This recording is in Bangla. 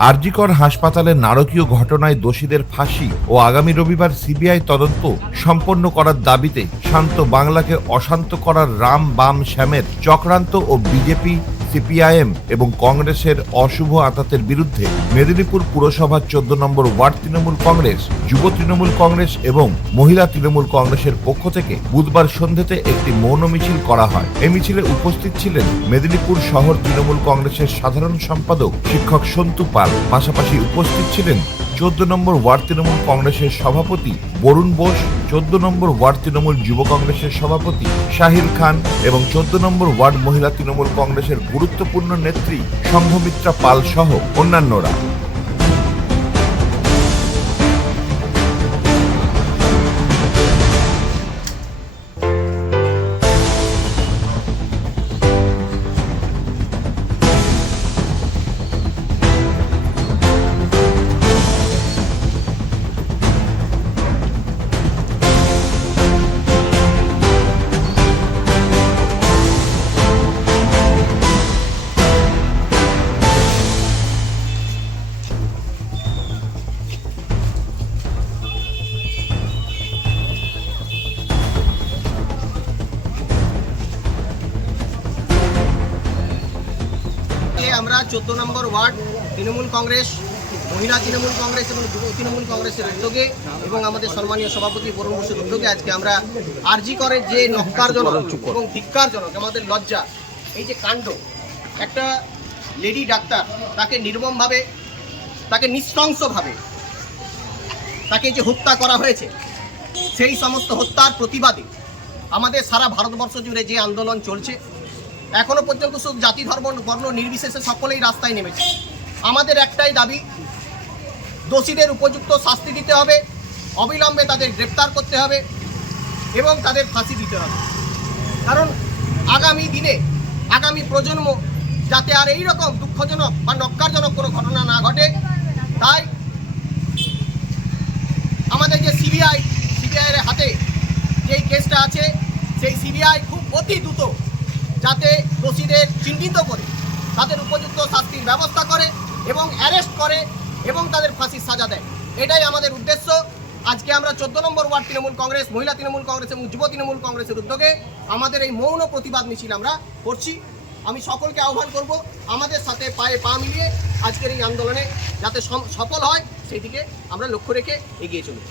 আরজিকর হাসপাতালের নারকীয় ঘটনায় দোষীদের ফাঁসি ও আগামী রবিবার সিবিআই তদন্ত সম্পন্ন করার দাবিতে শান্ত বাংলাকে অশান্ত করার রাম বাম শ্যামের চক্রান্ত ও বিজেপি সিপিআইএম এবং কংগ্রেসের অশুভ আতাতের বিরুদ্ধে মেদিনীপুর পুরসভার চোদ্দ নম্বর ওয়ার্ড তৃণমূল কংগ্রেস, যুব তৃণমূল কংগ্রেস এবং মহিলা তৃণমূল কংগ্রেসের পক্ষ থেকে বুধবার সন্ধ্যেতে একটি মৌন মিছিল করা হয়। এই মিছিলে উপস্থিত ছিলেন মেদিনীপুর শহর তৃণমূল কংগ্রেসের সাধারণ সম্পাদক শিক্ষক সন্তু পাল। পাশাপাশি উপস্থিত ছিলেন চোদ্দ নম্বর ওয়ার্ড তৃণমূল কংগ্রেসের সভাপতি বরুণ বোস, চোদ্দ নম্বর ওয়ার্ড তৃণমূল যুব কংগ্রেসের সভাপতি শাহির খান এবং চোদ্দ নম্বর ওয়ার্ড মহিলা তৃণমূল কংগ্রেসের গুরুত্বপূর্ণ নেত্রী সংঘমিত্রা পাল সহ অন্যান্যরা। আমরা চোদ্দ নম্বর ওয়ার্ড তৃণমূল কংগ্রেস, মহিলা তৃণমূল কংগ্রেস এবং যুব তৃণমূল কংগ্রেসের উদ্যোগে এবং আমাদের সম্মানীয় সভাপতি বরুণ বসুর উদ্যোগে আজকে আমরা আরজি করে যে নক্কারজনক এবং ধিক্কারজনক আমাদের লজ্জা, এই যে কাণ্ড, একটা লেডি ডাক্তার তাকে নির্মমভাবে, তাকে নৃশংসভাবে তাকে যে হত্যা করা হয়েছে, সেই সমস্ত হত্যার প্রতিবাদে আমাদের সারা ভারতবর্ষ জুড়ে যে আন্দোলন চলছে এখনও পর্যন্ত শুধু জাতি, ধর্ম, বর্ণ নির্বিশেষে সকলেই রাস্তায় নেমেছে। আমাদের একটাই দাবি, দোষীদের উপযুক্ত শাস্তি দিতে হবে, অবিলম্বে তাদের গ্রেপ্তার করতে হবে এবং তাদের ফাঁসি দিতে হবে। কারণ আগামী দিনে, আগামী প্রজন্ম যাতে আর এই রকম দুঃখজনক বা নক্কারজনক কোনো ঘটনা না ঘটে, তাই আমাদের যে সিবিআই, সিবিআইয়ের হাতে যেই কেসটা আছে, সেই সিবিআই খুব অতি দ্রুত যাতে দোষীদের চিহ্নিত করে, তাদের উপযুক্ত শাস্তির ব্যবস্থা করে এবং অ্যারেস্ট করে এবং তাদের ফাঁসির সাজা দেয়। এটাই আমাদের উদ্দেশ্য। আজকে আমরা চোদ্দ নম্বর ওয়ার্ড তৃণমূল কংগ্রেস, মহিলা তৃণমূল কংগ্রেস এবং যুব তৃণমূল কংগ্রেসের উদ্যোগে আমাদের এই মৌন প্রতিবাদ মিছিল আমরা করছি। আমি সকলকে আহ্বান করব আমাদের সাথে পায়ে পা মিলিয়ে আজকের এই আন্দোলনে যাতে সফল হয় সেই দিকে আমরা লক্ষ্য রেখে এগিয়ে চলব।